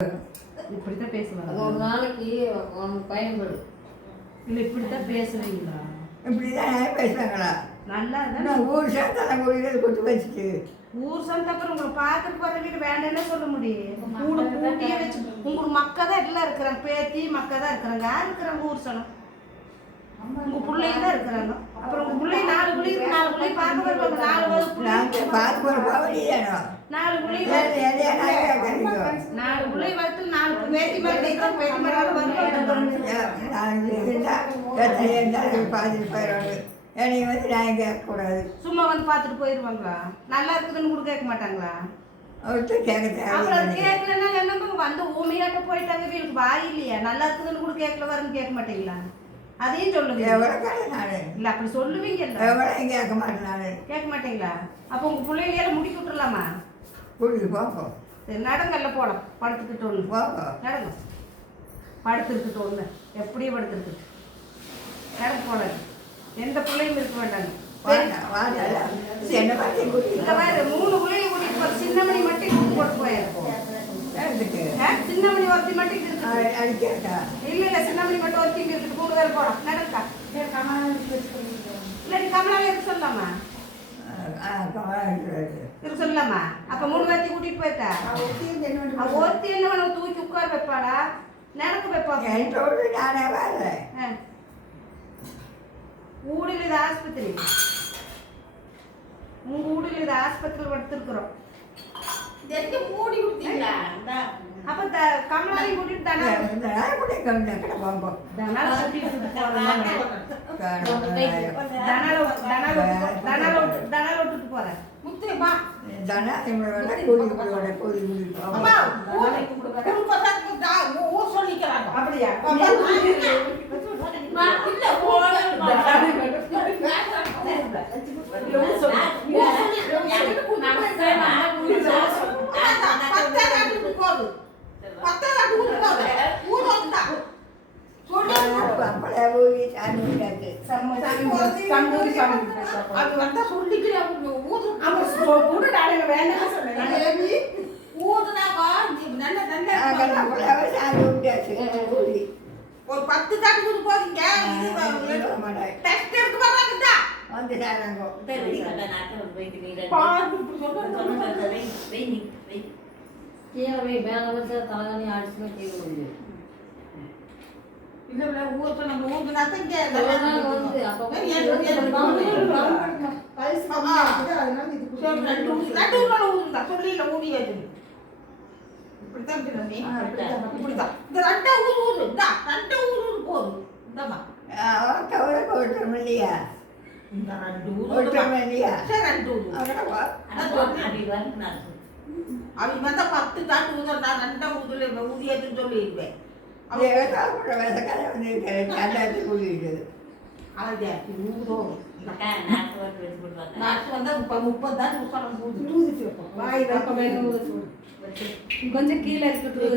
இப்படித்தான் பேசுவாங்க. அது ஒரு நாளைக்கு உனக்கு பயன்படும். இல்லை இப்படித்தான் பேசுவீங்களா? இப்படிதான் பேசுவாங்களா? நல்லா தான் ஊர் சேர்த்தாங்க கொண்டு வச்சுட்டு ஊர் சொந்தப்பறம் உங்களை பார்த்துட்டு போகிற வீடு வேண்டாம்னு சொல்ல முடியும். கூட கூட்டியே வச்சு உங்களுக்கு மக்கா தான் எல்லாம் இருக்கிறாங்க, பேத்தி மக்கா தான் இருக்கிறாங்க. யார் இருக்கிறாங்க ஊர் சொன்னம்? உங்கள் பிள்ளைங்க தான் இருக்கிறாங்க. அப்புறம் உங்கள் பிள்ளை 4 பிள்ளை பார்க்க வருவாங்க. 4 வகுப்பு பார்த்து போகணும். 4 பிள்ளை 4 பிள்ளை வகுத்து 4 பேத்தி மாதிரி பேத்தி மாதிரி வருவாங்க. பார்த்துட்டு போயிடுவாங்க. என்னை வந்து நான் கேட்கக்கூடாது. சும்மா வந்து பார்த்துட்டு போயிடுவாங்களா? நல்லா இருக்குதுன்னு கூட கேட்க மாட்டாங்களா? அவர்கிட்ட கேட்க அப்புறம் கேட்கலன்னா என்னங்க வந்து ஊமையாட்ட போயிட்டாங்க, வீட்டுக்கு வாய் இல்லையா? நல்லா இருக்குதுன்னு கூட கேட்கல வரன்னு கேட்க மாட்டீங்களா? அதையும் சொல்லுங்க. எவ்வளோ கடை நான் இல்லை அப்படி சொல்லுவீங்க. எவ்வளோ கேட்க மாட்டேன் நான். கேட்க மாட்டீங்களா? அப்போ உங்கள் பிள்ளைகளெல்லாம் முடிக்க விட்டுறலாமா? கூட்டிட்டு போப்போம். சரி நடங்கல்ல போடும். படுத்துக்கிட்டு ஒன்று போப்போம். நடங்க. படுத்துருக்கிட்டு ஒன்று எப்படியும் படுத்துருக்கு. நடக்க போடாது. எந்த பிள்ளையும் இருக்க வேண்டாங்க. என்ன பார்த்து இந்த மாதிரி 3 பிள்ளைங்க கூட்டிட்டு போகிற சின்னமணி மட்டும் கூட்டு போட்டு போயிருக்கோம். சின்னமணி ஒருத்தி மட்டும் இருக்கு. இல்ல இல்ல சின்னமணி மட்டும் ஒருத்தி இருக்கு. 3 பேர் போறோம். நடக்கா இல்ல நீ கமலாவே இருக்க சொல்லலாமா? இருக்க சொல்லலாமா? அப்ப 3 பேர்த்தி கூட்டிட்டு போயிட்டா ஒருத்தி என்ன பண்ண தூக்கி உட்கார வைப்பாளா? நடக்க வைப்பாங்க. நானே வரேன். ஊடில் இது ஆஸ்பத்திரி. உங்க ஊடில் இது ஆஸ்பத்திரியில் படுத்திருக்கிறோம். மூடி கொடுத்தீங்களா? அப்ப கமலாவையும் கூட்டிட்டு தனால கூட்டிட்டு போறேன். முத்துமா தனா ஊர் சொல்லிக்கிறாங்க. அப்படியா? ஒரு 10 தாட்டு கூட்டு போறீங்க. டெஸ்ட் எடுத்து வராங்கடா. வந்து நாங்க கீழே மேல வச்சு தலைகாணி அடிச்சுமே கீழே முடியும். இல்ல ஊருக்கு நம்ம ஊருக்கு நத்தங்க வந்து அப்போ சொல்லல ஊடியாது. இப்படித்தான் இப்படிதான் இந்த 2 ஊர் இந்த 2 ஊர் போதும். இந்தமா இல்லையா இந்த 2 ஊர் இல்லையா? சரி 2 ஊர் அவங்க வந்தா 10 தாட்டு ஊதல். நான் 2 ஊர்ல ஊதியதுன்னு சொல்லிடுவேன். கொஞ்சம் கீழே இருக்கட்டும்.